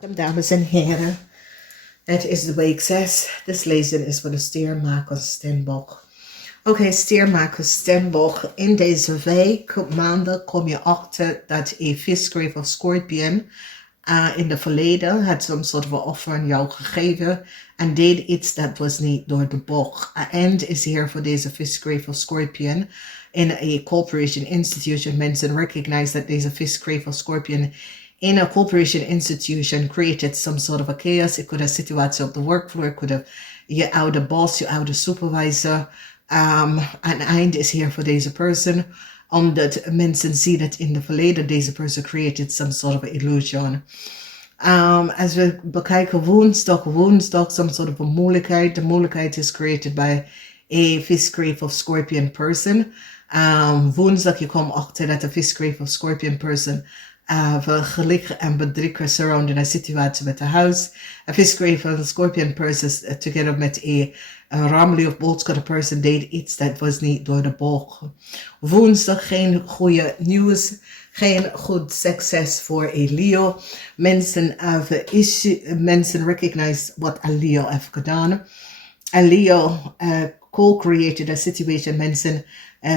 Welkom dames en heren. Het is de week 6. This lezing is voor de STIER MAAGD STEENBOK. Oké, STIER MAAGD STEENBOK. In deze week, maandag, kom je achter dat een visgreep of scorpion in het verleden had some sort of offer aan jou gegeven en deed iets dat was niet door de bocht. And is hier voor deze visgreep of scorpion in a corporation institution. Mensen recognize that deze visgreep of scorpion in a corporation institution created some sort of a chaos. It could have situatie op de workfloor. It could have je oude boss, je oude supervisor. Een eind is hier voor deze person. Omdat mensen zien dat in de verleden deze person created some sort of illusion. Als we bekijken woensdag, some sort of a moeilijkheid. De moeilijkheid is created by a visgreep of scorpion person. Woensdag je komt achter dat de visgreep of scorpion person vergelijken en bedriegen surrounding een situatie met de huis. A visgreep of scorpion person together met a ramely of boodschap person deed iets dat was niet door de boog. Woensdag geen goede nieuws, geen goed succes voor een Leo. Mensen recognize wat een Leo heeft gedaan. Een Leo co-created a situation. Mensen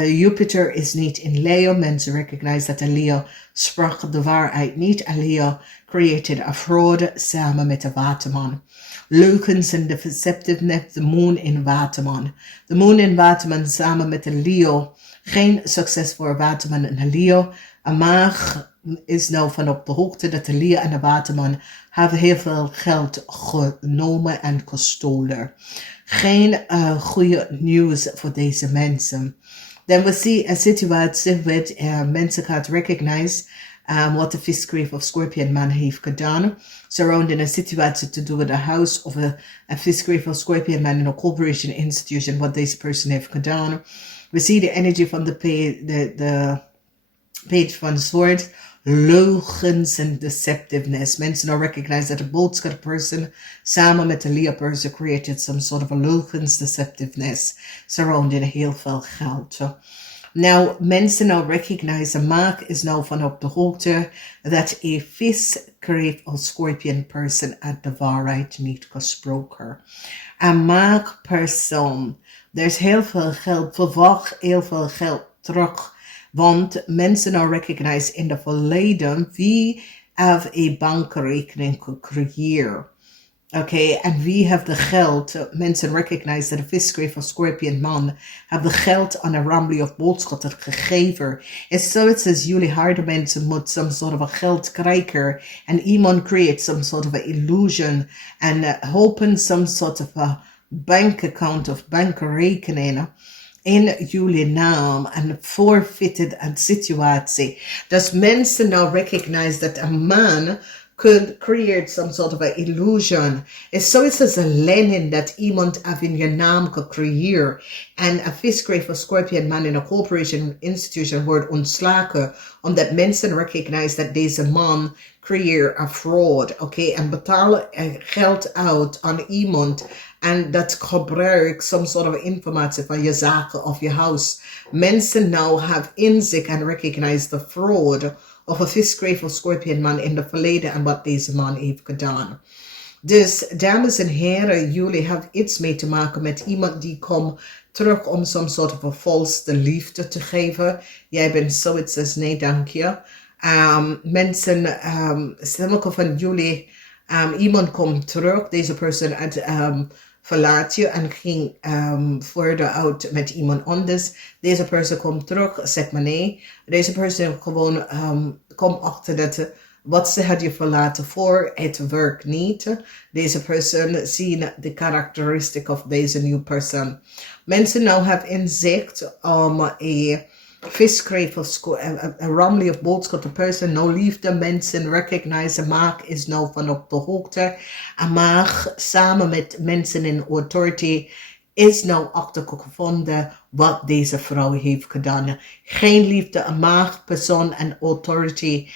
Jupiter is niet in Leo. Mensen recognize dat een Leo sprak de waarheid niet. Een Leo created a fraud samen met de waterman. Leugens en de deceptiveness, de moon in waterman. De moon in waterman samen met de Leo. Geen succes voor waterman en de Leo. Een maag is nou van op de hoogte dat de Leo en de waterman hebben heel veel geld genomen en gestolen. Geen goede nieuws voor deze mensen. Dan we see a situatie waar mensen gaan recognize wat de visgreep of scorpion man heeft gedaan. Surrounding a situatie to do with a house of a visgreep of scorpion man in a corporation institution, what this person heeft gedaan. We see the energy from the page van swords. Leugens en deceptiveness. Mensen now recognize that the boodschap person samen met de Leo person created some sort of a leugens deceptiveness surrounding heel veel geld. Now, mensen now recognize, a maag is now van op de hoogte that a visgreep of scorpion person at de waarheid niet gesproken. Een maagpersoon, there's heel veel geld, verwacht heel veel geld terug. Want mensen nou recognize in de verleden wie heeft een bankrekening gecreëerd. Oké, en wie heeft de geld? Mensen recognize dat de visgreep of scorpion man heeft de geld aan een ramely of boodschap gegeven. Is zoiets als jullie harde mensen moet some sort of a geld krijgen en iemand create some sort of a illusion en open some sort of a bank account of bankrekening in jullie naam en forfeited een situatie. Dus mensen now recognize that a man could create some sort of a illusion. It's zoiets als een lening dat iemand heeft in je naam gecreëerd. En een visgreep of scorpion man in a corporation institution wordt ontslagen omdat mensen recognize dat deze man creëert een fraud. Oké, en betalen geld uit aan iemand en dat gebruikt some sort of informatie van je zaken of je huis. Mensen now have inzicht en recognize the fraud of a visgreep of scorpion man in het verleden en wat deze man heeft gedaan. Dus, dames en heren, jullie hebben iets mee te maken met iemand die komt terug om some sort of a false liefde te geven. Jij bent zoiets als nee, dank je. Mensen, sommige van jullie, iemand komt terug, deze persoon verlaat je en ging verder uit met iemand anders. Deze persoon komt terug, zeg maar nee. Deze persoon gewoon komt achter dat wat ze had je verlaten voor, het werkt niet. Deze persoon zien de karakteristiek of deze nieuwe persoon. Mensen nou hebben inzicht om een visgreep of a ramely of boodschap, de person, no liefde, mensen recognize, maag is nou van op de hoogte. En maag samen met mensen in authority is nou achtergevonden wat deze vrouw heeft gedaan. Geen liefde, een maag, persoon en authority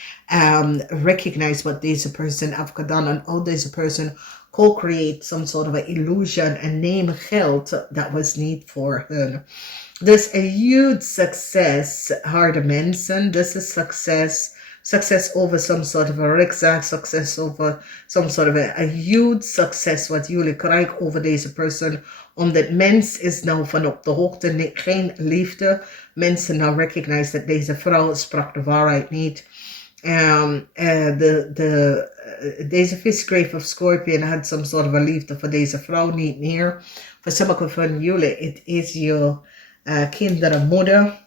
recognize what deze person heeft gedaan. En all deze person co-create some sort of a illusion en neem geld dat was niet voor hun. Dus a huge success, harde mensen. This is success success over some sort of a rechtszaak, success over some sort of a huge success wat jullie krijgen over deze persoon. Omdat mens is nou van op de hoogte, geen liefde. Mensen nou recognize dat deze vrouw sprak de waarheid niet. Deze visgrave of Scorpion had some sort of a liefde voor deze vrouw niet meer. Voor sommigen van jullie, het is je kindermoeder.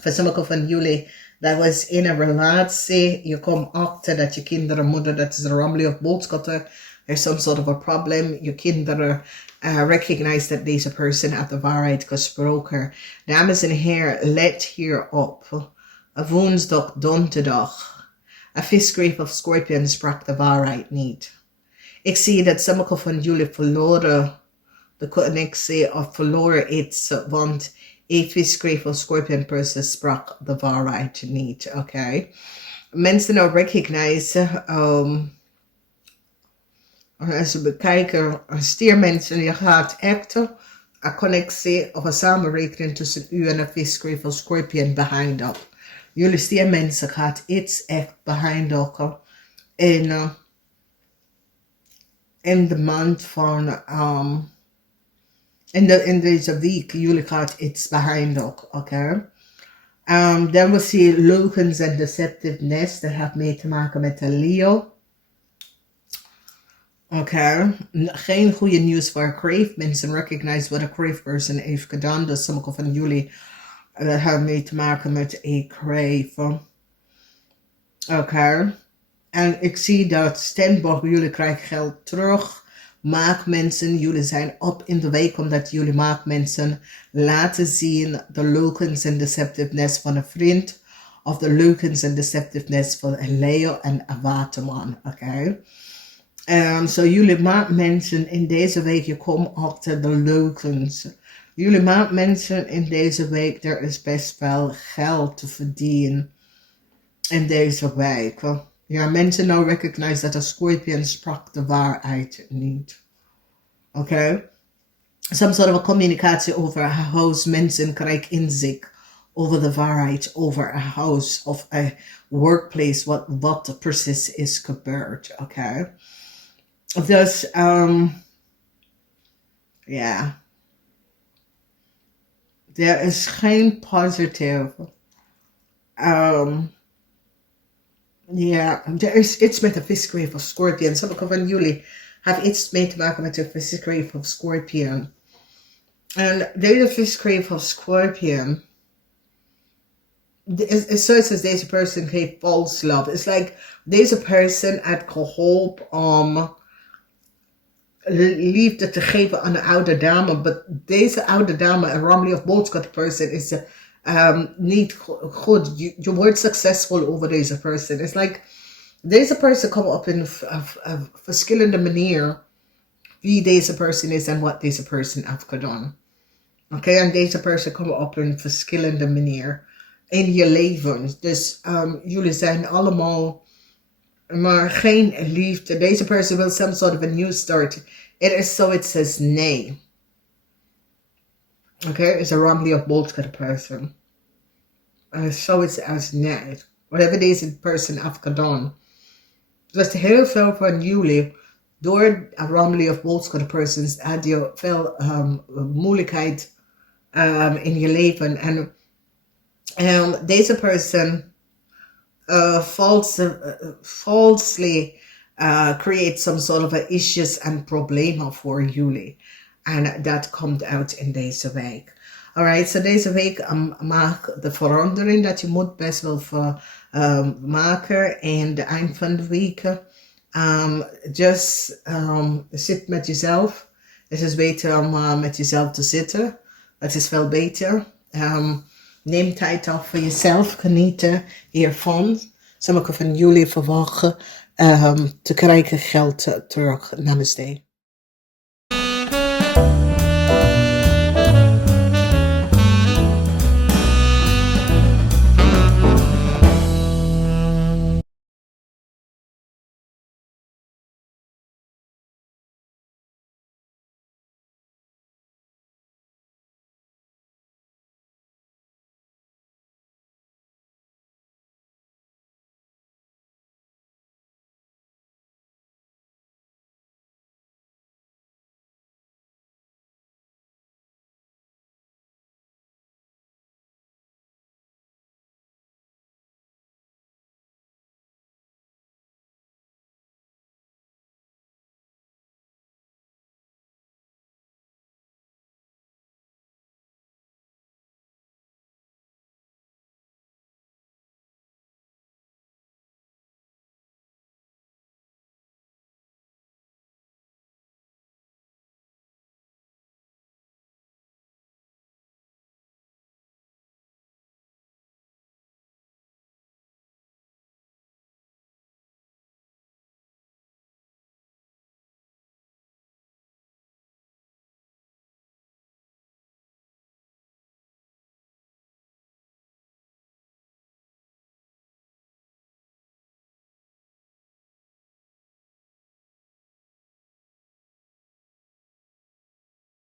Voor sommigen van jullie, dat was in een relatie. Je komt achter dat je kindermoeder, dat is een rammelie of boodschappen. There's some sort of a problem. Je kinderen recognize that deze person had de waarheid gesproken. Dames en heren, let hierop. Woensdag, donderdag. Een visgrave of Scorpion sprak de waarheid niet. Ik zie dat sommige van jullie verloren de connectie of verloren iets, want een visgrave of Scorpion person sprak de waarheid niet, oké? Mensen nou recognize, als we bekijken, stiermensen, je gaat echt een connectie of een samenwerking tussen u en een visgrave of Scorpion behind up. Jullie stiermensen gaat iets echt behind up in de maand van in deze week. Jullie gaat iets behind up, oké? Dan we zien leugens en deceptiveness. Dat heeft mee te maken met de Leo. Oké. Geen goede nieuws voor Crave. Mensen recognize wat een Crave person heeft gedaan. Dus sommige van jullie hebben mee te maken met een Crave. Oké. En ik zie dat Steenbok, jullie krijgen geld terug. Maakmensen, jullie zijn op in de week omdat jullie maakmensen laten zien de leugens en deceptiveness van een vriend. Of de leugens en deceptiveness van een Leo en een waterman. Oké. So jullie maakmensen in deze week, je komt achter de leugens. Jullie maakmensen in deze week, er is best wel geld te verdienen in deze week. Ja, mensen nou recognize dat de Scorpion sprak de waarheid niet. Oké? Some sort of a communicatie over een huis. Mensen krijgen inzicht over de waarheid over een huis of een workplace, wat precies is gebeurd. Oké? Dus, ja. Er is geen positieve. Ja, er is iets met de visgrave of Scorpion. Sommige van jullie hebben iets mee te maken met de visgrave of Scorpion. En deze visgrave of Scorpion is zoals als deze person heeft false love. It's like deze person had geholpen om liefde te geven aan een oude dame. Maar deze oude dame, een rammelie of boodschap person, is niet goed. Je wordt succesvol over deze person. It's like, deze person komt op in een verschillende manier wie deze person is en wat deze person heeft gedaan. Oké, en deze person komt op een verschillende manier in je leven. Dus jullie zijn allemaal, maar geen liefde. Deze person wil some sort of a new start. It is so it says nee. Okay, it's a rammelie of boldschap person. So it's as nee. Whatever deze person heeft gedaan. Dus heel veel van jullie, door een rammelie of boldschap persons, had je veel moeilijkheid in je leven. En deze person falsely create some sort of issues and problemen voor jullie. En dat komt uit in deze week. Alright, so deze week maak de verandering dat je moet best wel maken. En de eind van de week, just zit met jezelf. Het is beter om met jezelf te zitten. Het is veel beter. Neem tijd af voor jezelf. Genieten hiervan. Sommige van jullie verwachten te krijgen geld terug. Namaste.